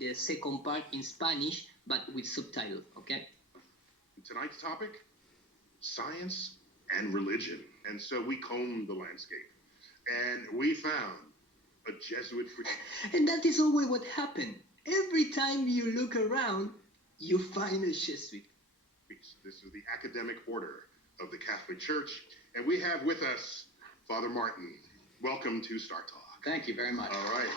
the second part in Spanish, but with subtitles, okay? Tonight's topic, science and religion. And so we combed the landscape and we found a Jesuit priest. And that is always what happened. Every time you look around, you find a Jesuit. This is the academic order of the Catholic Church. And we have with us Father Martin. Welcome to Star Talk. Thank you very much. All right.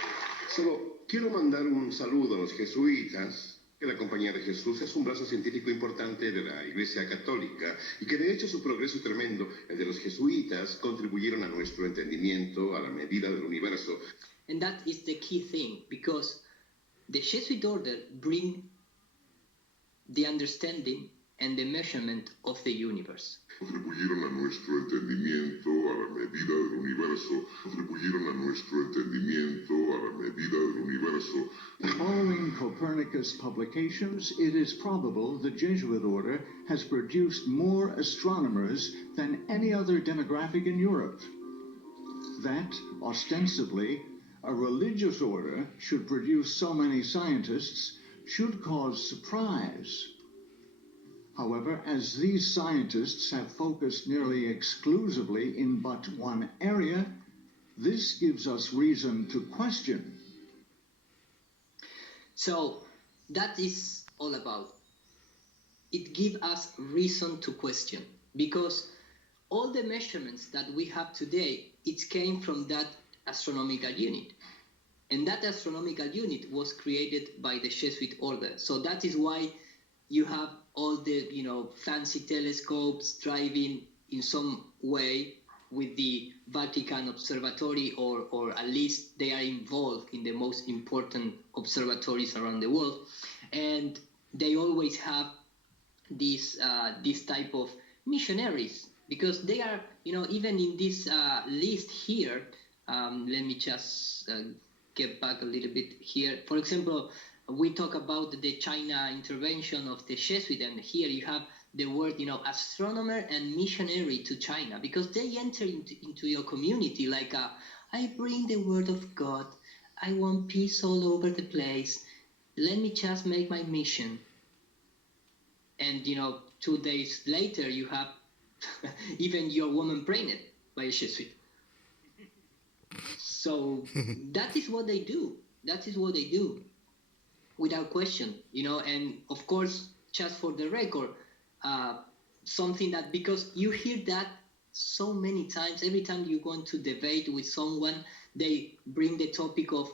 Solo quiero mandar un saludo a los jesuitas, que la Compañía de Jesús es un brazo científico importante de la Iglesia Católica y que de hecho su progreso tremendo, el de los jesuitas, contribuyeron a nuestro entendimiento a la medida del universo. And that is the key thing, because the Jesuit order bring the understanding and the measurement of the universe. Contribuyeron a nuestro entendimiento a la medida del universo. Contribuyeron a nuestro entendimiento a la medida del universo. Following Copernicus' publications, it is probable the Jesuit order has produced more astronomers than any other demographic in Europe. That, ostensibly, a religious order should produce so many scientists should cause surprise. However, as these scientists have focused nearly exclusively in but one area, this gives us reason to question. So that is all about. It gives us reason to question, because all the measurements that we have today, it came from that astronomical unit. And that astronomical unit was created by the Jesuit order. So that is why you have all the, fancy telescopes driving in some way with the Vatican Observatory, or at least they are involved in the most important observatories around the world. And they always have this type of missionaries, because they are, even in this list here, let me just get back a little bit here. For example, we talk about the China intervention of the Jesuit, and here you have the word, astronomer and missionary to China, because they enter into your community like, I bring the word of God, I want peace all over the place, let me just make my mission. And, 2 days later, you have even your woman pregnant by a Jesuit. So that is what they do. That is what they do, without question, and of course, just for the record, something that, because you hear that so many times, every time you go to debate with someone, they bring the topic of,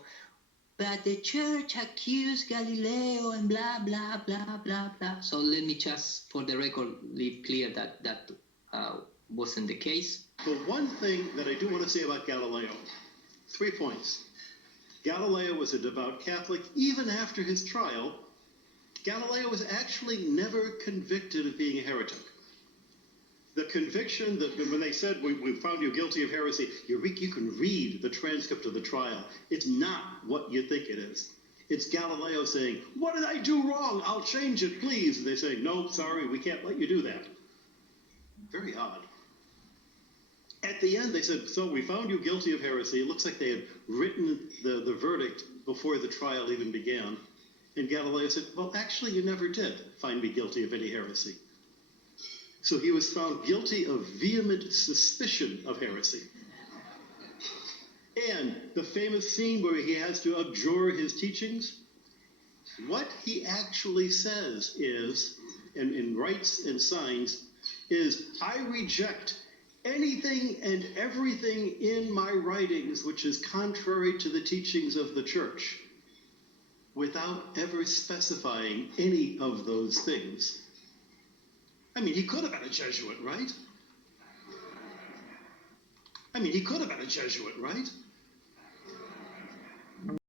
but the church accused Galileo and blah, blah, blah, blah, blah. So let me just, for the record, leave clear that that wasn't the case. The one thing that I do want to say about Galileo, 3 points. Galileo was a devout Catholic. Even after his trial, Galileo was actually never convicted of being a heretic. The conviction that when they said, we found you guilty of heresy, you can read the transcript of the trial. It's not what you think it is. It's Galileo saying, what did I do wrong? I'll change it, please. And they say, no, sorry, we can't let you do that. Very odd. At the end, they said, so we found you guilty of heresy. It looks like they had written the verdict before the trial even began. And Galileo said, well, actually, you never did find me guilty of any heresy. So he was found guilty of vehement suspicion of heresy. And the famous scene where he has to abjure his teachings, what he actually says is, in rites and signs, is, I reject anything and everything in my writings which is contrary to the teachings of the church, without ever specifying any of those things. I mean, he could have been a Jesuit, right? He could have been a Jesuit, right?